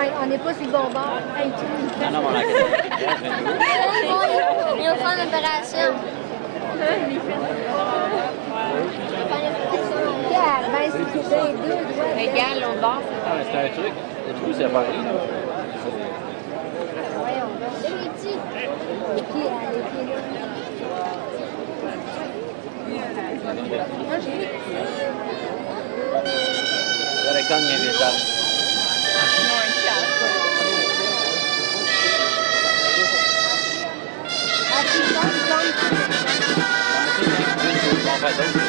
Ouais, on n'est pas sur le bon bord. Hey, Non, non, on a ils vont faire une opération. Yeah, ben, c'est deux doigts. Regarde l'autre bord. Ah, mais c'est un truc. Le trou, c'est pas pris, là. Voyons, les petits. Les pieds là. Moi, j'ai mis. Alexandre, il y a un message. Ah, tu penses, On fait d'autres.